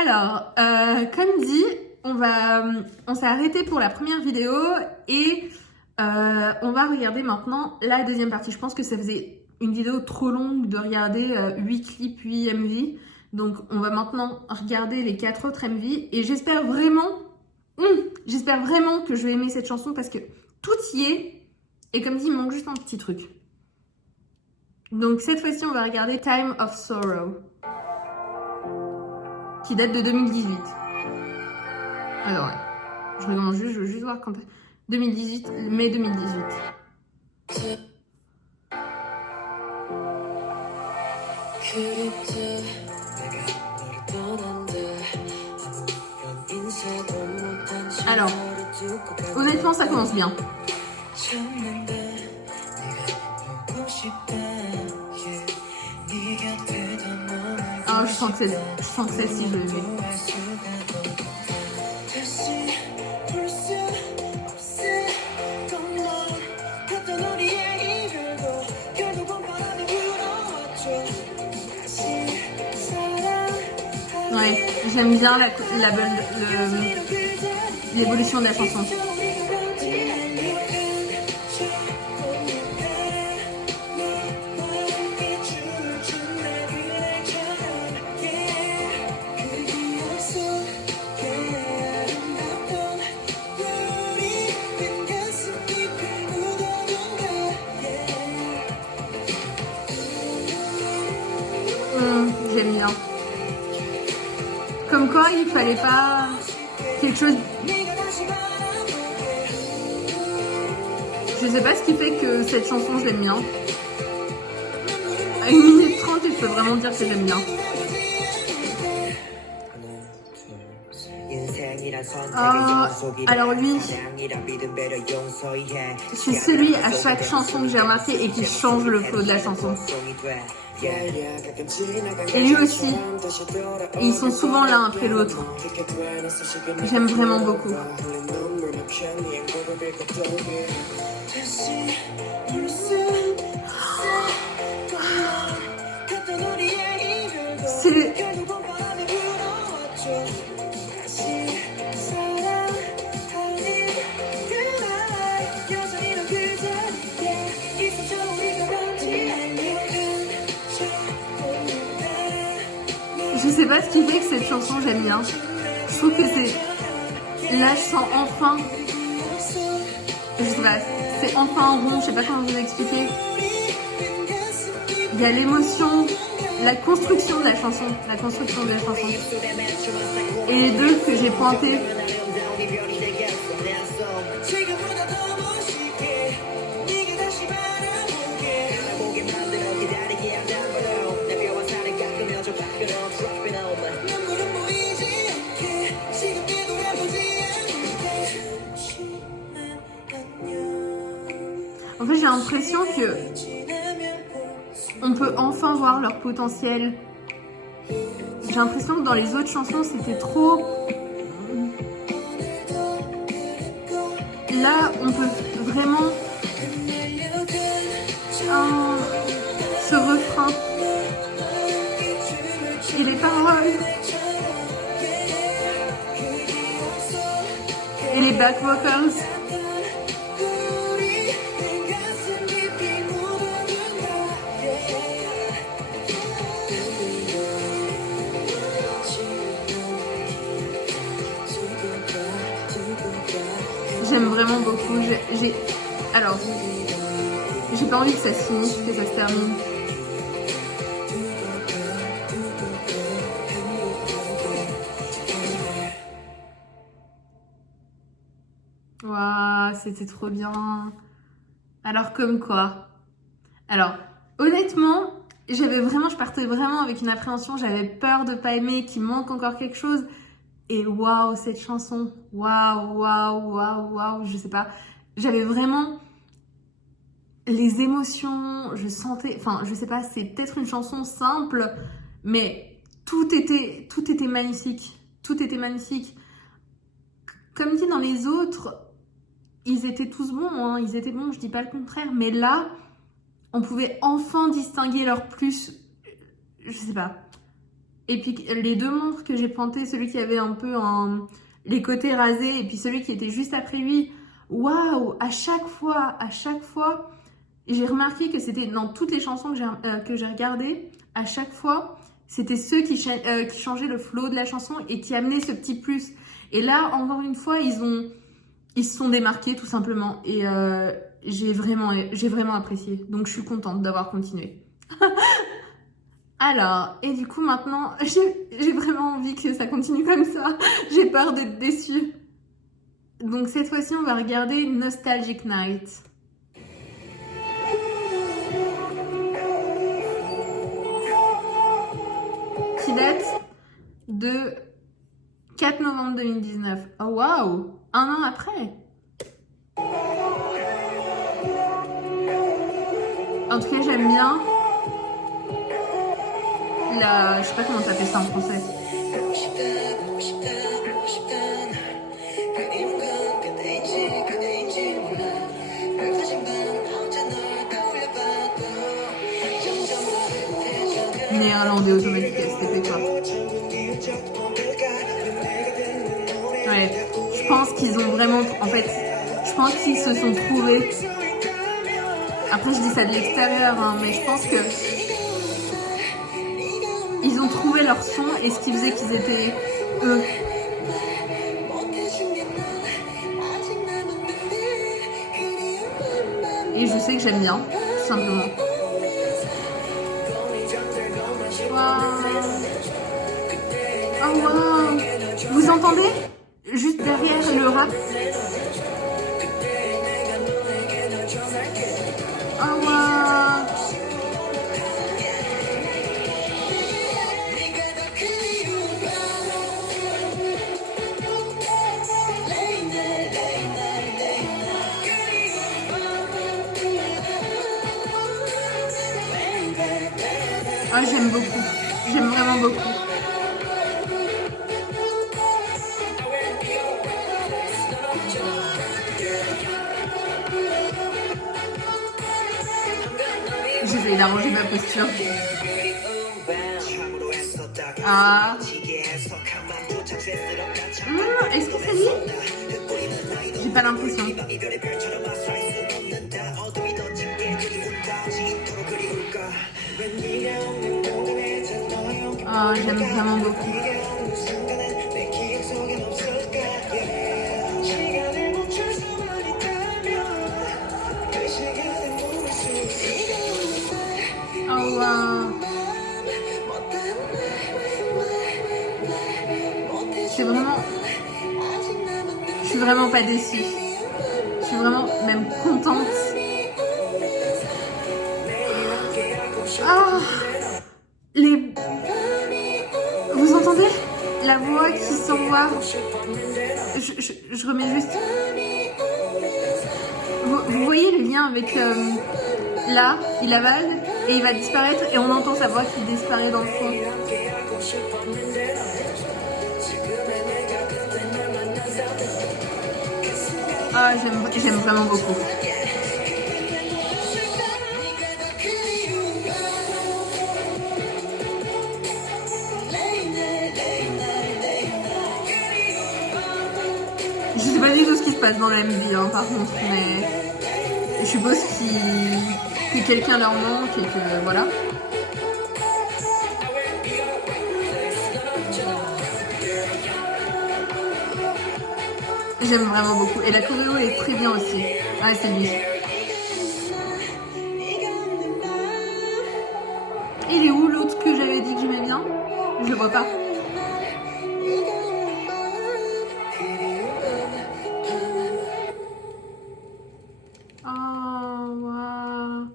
Alors, comme dit, on s'est arrêté pour la première vidéo et on va regarder maintenant la deuxième partie. Je pense que ça faisait une vidéo trop longue de regarder 8 clips, 8 MV. Donc, on va maintenant regarder les 4 autres MV et j'espère vraiment que je vais aimer cette chanson parce que tout y est. Et comme dit, il manque juste un petit truc. Donc, cette fois-ci, on va regarder Time of Sorrow, qui date de 2018. Alors, ouais. Je veux juste voir quand... 2018, mai 2018. Alors, honnêtement, ça commence bien. Ah, je sens que celle-ci, je l'ai. Ouais, j'aime bien l'évolution de la chanson. J'aime bien. Comme quoi, il fallait pas quelque chose... Je sais pas ce qui fait que cette chanson, je l'aime bien. À 1 minute 30, je peux vraiment dire que j'aime bien. Alors lui, c'est celui à chaque chanson que j'ai remarqué et qui change le flow de la chanson. Et lui aussi. Et ils sont souvent l'un après l'autre. J'aime vraiment beaucoup. C'est... Je sais pas ce qui fait que cette chanson j'aime bien. Je trouve que c'est... Là je sens enfin... Je sais pas, c'est enfin rond, je sais pas comment vous expliquer. Il y a l'émotion, la construction de la chanson. Et les deux que j'ai pointés. En fait, j'ai l'impression que on peut enfin voir leur potentiel. J'ai l'impression que dans les autres chansons, c'était trop... Là, on peut vraiment... ce refrain. Et les paroles. Et les back vocals. J'aime vraiment beaucoup. Alors, j'ai pas envie que ça se finisse, que ça se termine. Waouh, c'était trop bien. Alors, comme quoi? Alors, honnêtement, je partais vraiment avec une appréhension. J'avais peur de pas aimer, qu'il manque encore quelque chose. Et waouh, cette chanson, waouh, je sais pas. J'avais vraiment les émotions, je sentais, enfin, je sais pas, c'est peut-être une chanson simple, mais tout était magnifique. Tout était magnifique. Comme dit dans les autres, ils étaient tous bons, hein, ils étaient bons, je dis pas le contraire, mais là, on pouvait enfin distinguer leur plus, je sais pas. Et puis les deux montres que j'ai pointées, celui qui avait un peu les côtés rasés et puis celui qui était juste après lui, waouh, à chaque fois, j'ai remarqué que c'était dans toutes les chansons que j'ai regardées, à chaque fois, c'était ceux qui changeaient le flow de la chanson et qui amenaient ce petit plus. Et là, encore une fois, ils se sont démarqués tout simplement. Et j'ai vraiment apprécié. Donc je suis contente d'avoir continué. Alors, et du coup maintenant, j'ai vraiment envie que ça continue comme ça. J'ai peur d'être déçue. Donc cette fois-ci, on va regarder Nostalgic Night. Qui date de 4 novembre 2019. Oh waouh! Un an après. En tout cas, j'aime bien je sais pas comment t'appelles ça en français. Néerlandais automatique STP quoi. Ouais, je pense qu'ils ont vraiment... En fait, je pense qu'ils se sont trouvés... Après, je dis ça de l'extérieur, hein, mais je pense que... Ils ont trouvé leur son et ce qui faisait qu'ils étaient eux. Et je sais que j'aime bien, tout simplement. Wow. Oh wow. Vous entendez? Juste derrière le rap. Oh wow. Ah, j'aime beaucoup. J'aime vraiment beaucoup. J'essaye d'arranger ma posture. Ah. Est-ce que c'est lui? J'ai pas l'impression. Ah, j'aime vraiment beaucoup. Oh wow. Je suis vraiment pas déçue. Je suis vraiment même contente. Ah, vous entendez la voix qui s'envoie? Je remets juste. Vous voyez le lien avec là, il avale et il va disparaître et on entend sa voix qui disparaît dans le fond. Ah, j'aime vraiment beaucoup. Je sais pas du tout ce qui se passe dans la MV, hein, par contre, mais je suppose que quelqu'un leur manque et que voilà. J'aime vraiment beaucoup. Et la choreo est très bien aussi. Ah, c'est lui. Il est où l'autre que j'avais dit que j'aimais bien? Je le vois pas. Oh, wow.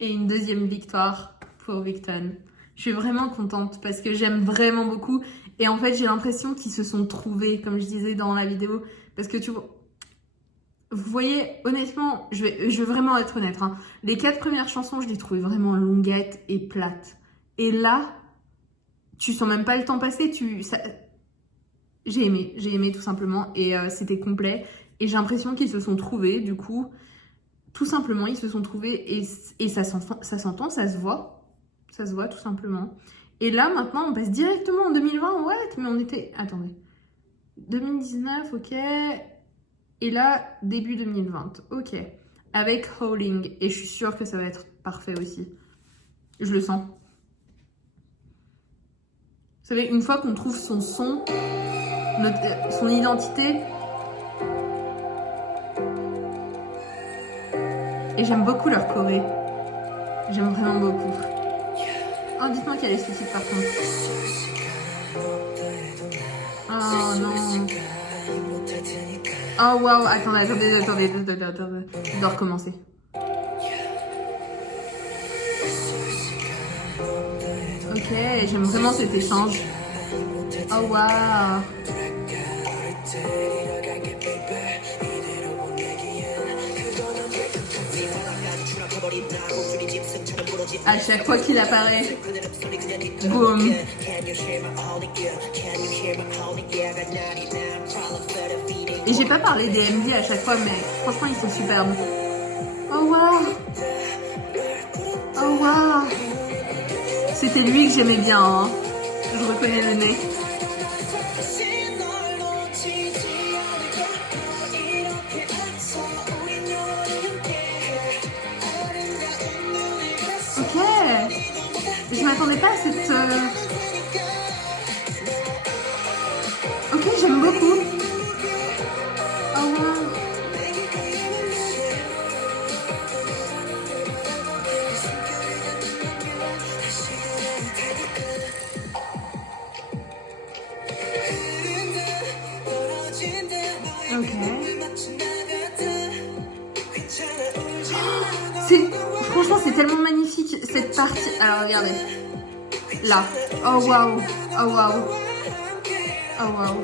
Et une deuxième victoire pour Victon. Je suis vraiment contente parce que j'aime vraiment beaucoup. Et en fait, j'ai l'impression qu'ils se sont trouvés, comme je disais dans la vidéo. Parce que tu vois, vous voyez, honnêtement, je vais vraiment être honnête. Hein. Les 4 premières chansons, je les trouvais vraiment longuettes et plates. Et là, tu sens même pas le temps passer. J'ai aimé tout simplement. Et c'était complet. Et j'ai l'impression qu'ils se sont trouvés, du coup. Tout simplement, ils se sont trouvés et ça s'entend, ça se voit. Ça se voit tout simplement. Et là, maintenant, on passe directement en 2020. Ouais, mais on était... Attendez. 2019, ok. Et là, début 2020. Ok. Avec Howling. Et je suis sûre que ça va être parfait aussi. Je le sens. Vous savez, une fois qu'on trouve son son, son identité... Et j'aime beaucoup leur choré. J'aime vraiment beaucoup. Oh, dites-moi qu'il y a les suicides par contre. Oh non. Oh waouh, attendez. Je dois recommencer. Ok, j'aime vraiment cet échange. Oh waouh. À chaque fois qu'il apparaît, boum. Et j'ai pas parlé des MV à chaque fois, mais franchement ils sont superbes. Oh waouh. Oh waouh. C'était lui que j'aimais bien, hein. Je reconnais le nez. Ok. Je m'attendais pas à cette... Ok, j'aime beaucoup. Oh wow. Ok. Franchement, c'est tellement magnifique cette partie. Alors regardez. Là. Oh waouh. Oh waouh. Oh waouh.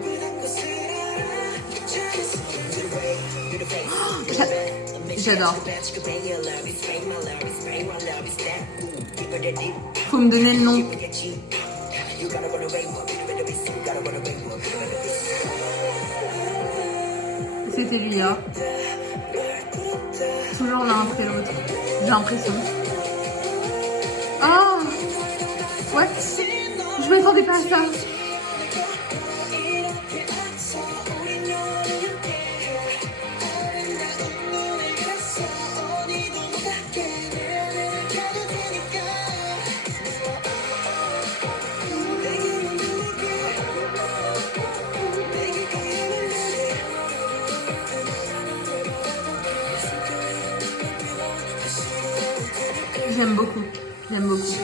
J'adore. Faut me donner le nom. C'était lui, hein. Toujours l'un après l'autre. J'ai l'impression. Oh! What? Je m'attendais pas à ça. J'aime beaucoup. J'aime beaucoup.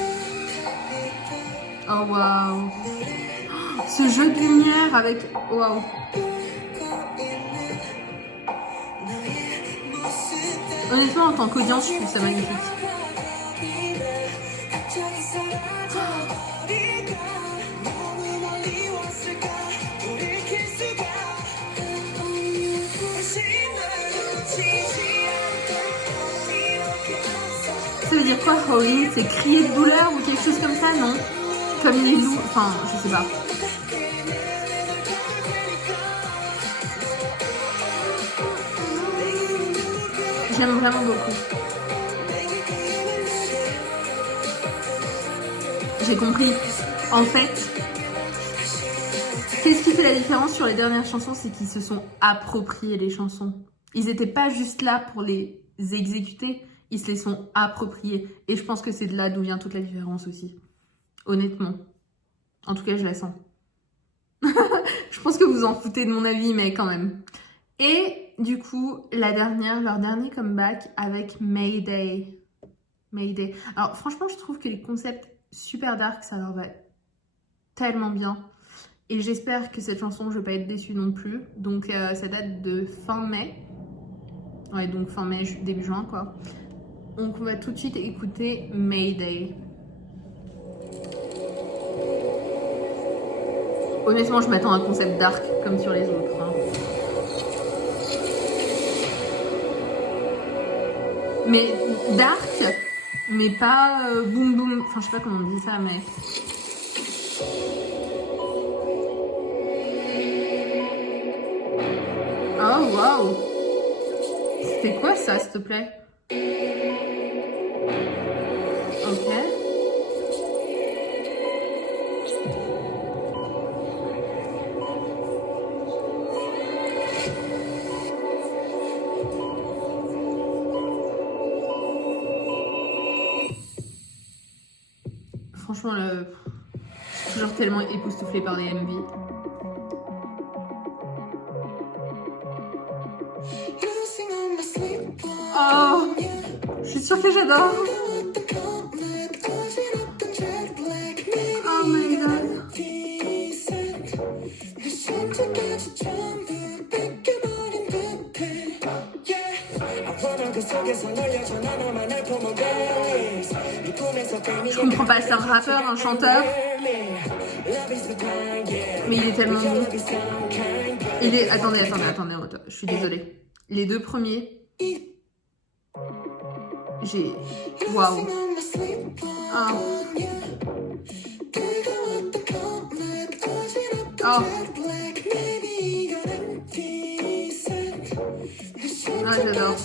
Oh waouh. Ce jeu de lumière avec... Waouh. Honnêtement, en tant qu'audience, je trouve ça magnifique. Ça veut dire quoi, Howling? C'est crier de douleur ou quelque chose comme ça, non? Comme les loups, enfin, je sais pas. J'aime vraiment beaucoup. J'ai compris. En fait, qu'est-ce qui fait la différence sur les dernières chansons? C'est qu'ils se sont appropriés les chansons. Ils n'étaient pas juste là pour les exécuter, ils se les sont appropriés. Et je pense que c'est de là d'où vient toute la différence aussi. Honnêtement. En tout cas, je la sens. Je pense que vous en foutez de mon avis, mais quand même. Et du coup, leur dernier comeback avec Mayday. Mayday. Alors franchement, je trouve que les concepts super dark, ça leur va tellement bien. Et j'espère que cette chanson, je vais pas être déçue non plus. Donc ça date de fin mai. Ouais, donc fin mai, début juin quoi. Donc on va tout de suite écouter Mayday. Honnêtement, je m'attends à un concept dark comme sur les autres. Hein. Mais dark, mais pas boum boum. Enfin, je sais pas comment on dit ça, mais. Oh waouh! C'était quoi ça, s'il te plaît? Ok. Franchement, je suis toujours tellement époustouflée par les MV. Oh, je suis sûre que j'adore. Oh my god. Je comprends pas, c'est un rappeur, un chanteur. Mais il est tellement bon. Il est... Attendez, je suis désolée. Les deux premiers... J'ai... Waouh. Ah. Oh. Ah, j'adore.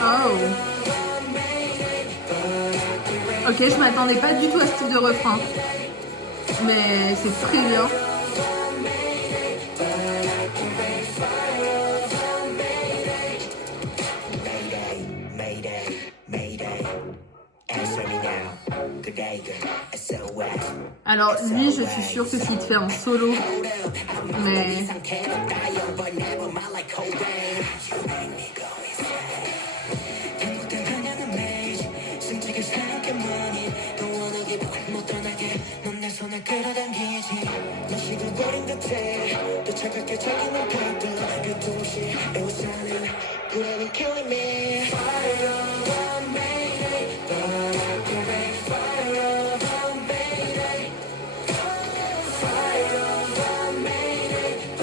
Oh. Ok, je m'attendais pas du tout à ce type de refrain. Mais c'est très bien. Alors lui, je suis sûre que s'il te fait en solo, mais...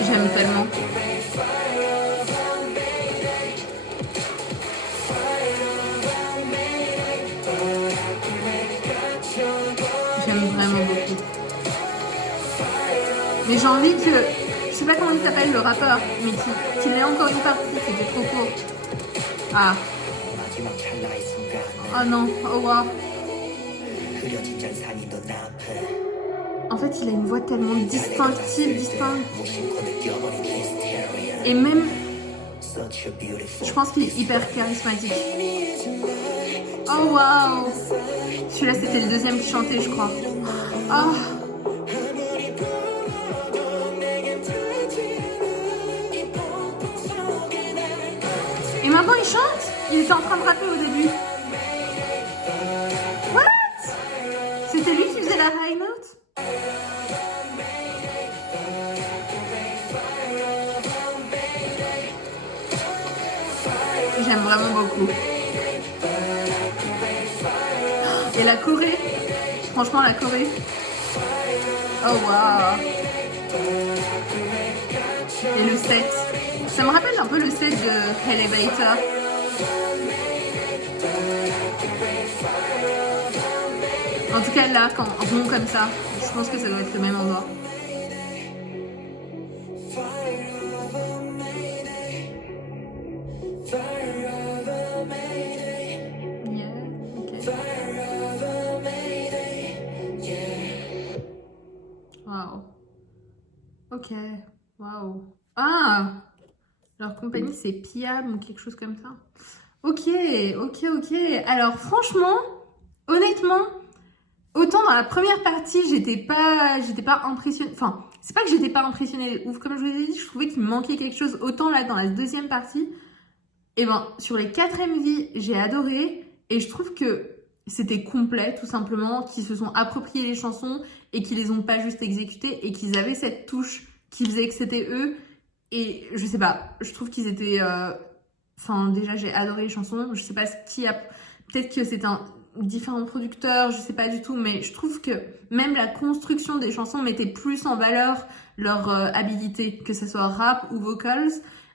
J'aime tellement. J'aime vraiment beaucoup. Mais j'ai envie que... Je sais pas comment il s'appelle le rappeur, mais qu'il ait encore une partie, c'était trop court. Ah. Oh non, oh wow. En fait, il a une voix tellement distincte. Et même, je pense qu'il est hyper charismatique. Oh wow. Celui-là, c'était le deuxième qui chantait, je crois. Oh. Et maintenant, il chante? Il était en train de rapper au début. What? C'était lui qui faisait la high note? J'aime vraiment beaucoup. Et la Corée, franchement la Corée. Oh wow. Et le set, ça me rappelle un peu le set de Elevator. En tout cas là, quand rond comme ça, je pense que ça doit être le même endroit. Wow. Ok. Wow. Ah! Leur compagnie, c'est Piam ou quelque chose comme ça. Ok. Alors, franchement, honnêtement, autant dans la première partie, j'étais pas impressionnée. Enfin, c'est pas que j'étais pas impressionnée ouf, comme je vous ai dit, je trouvais qu'il me manquait quelque chose. Autant là, dans la deuxième partie, et ben, sur les 4 MV, j'ai adoré. Et je trouve que c'était complet, tout simplement, qu'ils se sont appropriés les chansons et qu'ils les ont pas juste exécutées et qu'ils avaient cette touche qui faisait que c'était eux. Et je sais pas, je trouve qu'ils étaient... Enfin, déjà, j'ai adoré les chansons. Je sais pas ce qui a... Peut-être que c'est un différent producteur, je sais pas du tout, mais je trouve que même la construction des chansons mettait plus en valeur leur habilité, que ce soit rap ou vocals.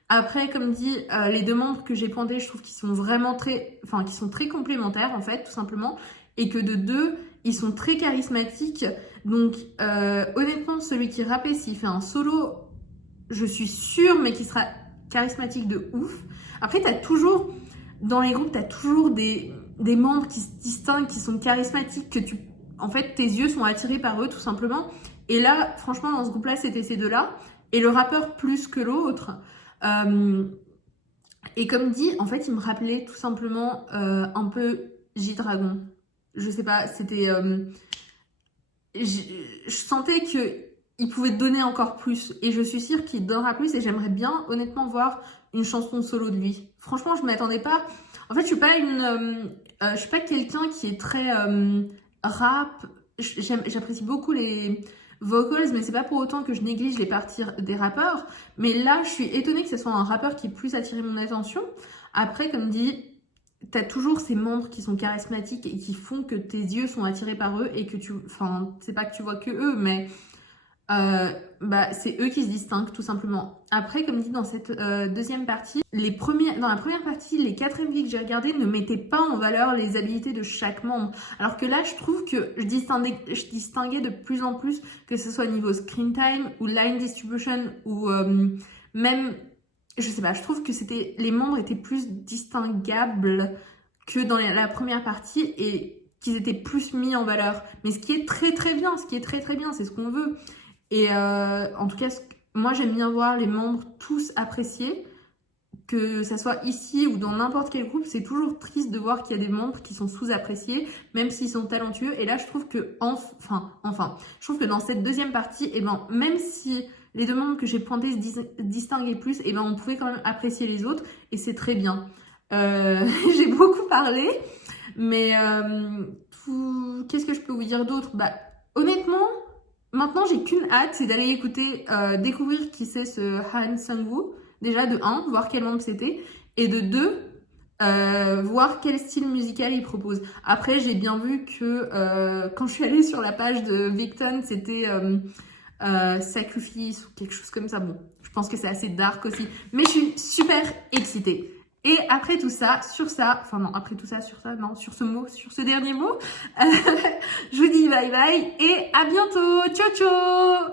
Après, comme dit, les deux membres que j'ai pointés, je trouve qu'ils sont vraiment très... Enfin, qu'ils sont très complémentaires, en fait, tout simplement. Et que de deux, ils sont très charismatiques. Donc, honnêtement, celui qui rappait, s'il fait un solo, je suis sûre, mais qui sera charismatique de ouf. Après, t'as toujours... Dans les groupes, t'as toujours des des membres qui se distinguent, qui sont charismatiques, que en fait, tes yeux sont attirés par eux, tout simplement. Et là, franchement, dans ce groupe-là, c'était ces deux-là. Et le rappeur plus que l'autre. Et comme dit, en fait, il me rappelait tout simplement un peu J-Dragon. Je sais pas, c'était... je sentais qu'il pouvait donner encore plus. Et je suis sûre qu'il donnera plus. Et j'aimerais bien, honnêtement, voir une chanson solo de lui. Franchement, je ne m'attendais pas. En fait, je suis pas quelqu'un qui est très rap. J'apprécie beaucoup les vocals, mais c'est pas pour autant que je néglige les parties des rappeurs. Mais là, je suis étonnée que ce soit un rappeur qui ait plus attiré mon attention. Après, comme dit, t'as toujours ces membres qui sont charismatiques et qui font que tes yeux sont attirés par eux et que enfin, c'est pas que tu vois que eux, mais c'est eux qui se distinguent tout simplement. Après, comme dit dans cette deuxième partie, dans la première partie, les 4 MV que j'ai regardés ne mettaient pas en valeur les habilités de chaque membre. Alors que là, je trouve que je distinguais de plus en plus, que ce soit niveau screen time ou line distribution ou même, je sais pas, je trouve que les membres étaient plus distinguables que dans la première partie et qu'ils étaient plus mis en valeur. Mais ce qui est très très bien, c'est ce qu'on veut. Et en tout cas, moi j'aime bien voir les membres tous appréciés, que ça soit ici ou dans n'importe quel groupe. C'est toujours triste de voir qu'il y a des membres qui sont sous-appréciés, même s'ils sont talentueux. Et là, je trouve que, je trouve que dans cette deuxième partie, même si les deux membres que j'ai pointés se distinguaient plus, on pouvait quand même apprécier les autres, et c'est très bien. J'ai beaucoup parlé, mais qu'est-ce que je peux vous dire d'autre? Honnêtement, maintenant, j'ai qu'une hâte, c'est d'aller écouter, découvrir qui c'est ce Han Sang-woo. Déjà, de 1, voir quel membre c'était. Et de 2, voir quel style musical il propose. Après, j'ai bien vu que quand je suis allée sur la page de Victon, c'était Sacrifice ou quelque chose comme ça. Bon, je pense que c'est assez dark aussi. Mais je suis super excitée. Et après tout ça, sur ce dernier mot, je vous dis bye bye et à bientôt. Ciao ciao.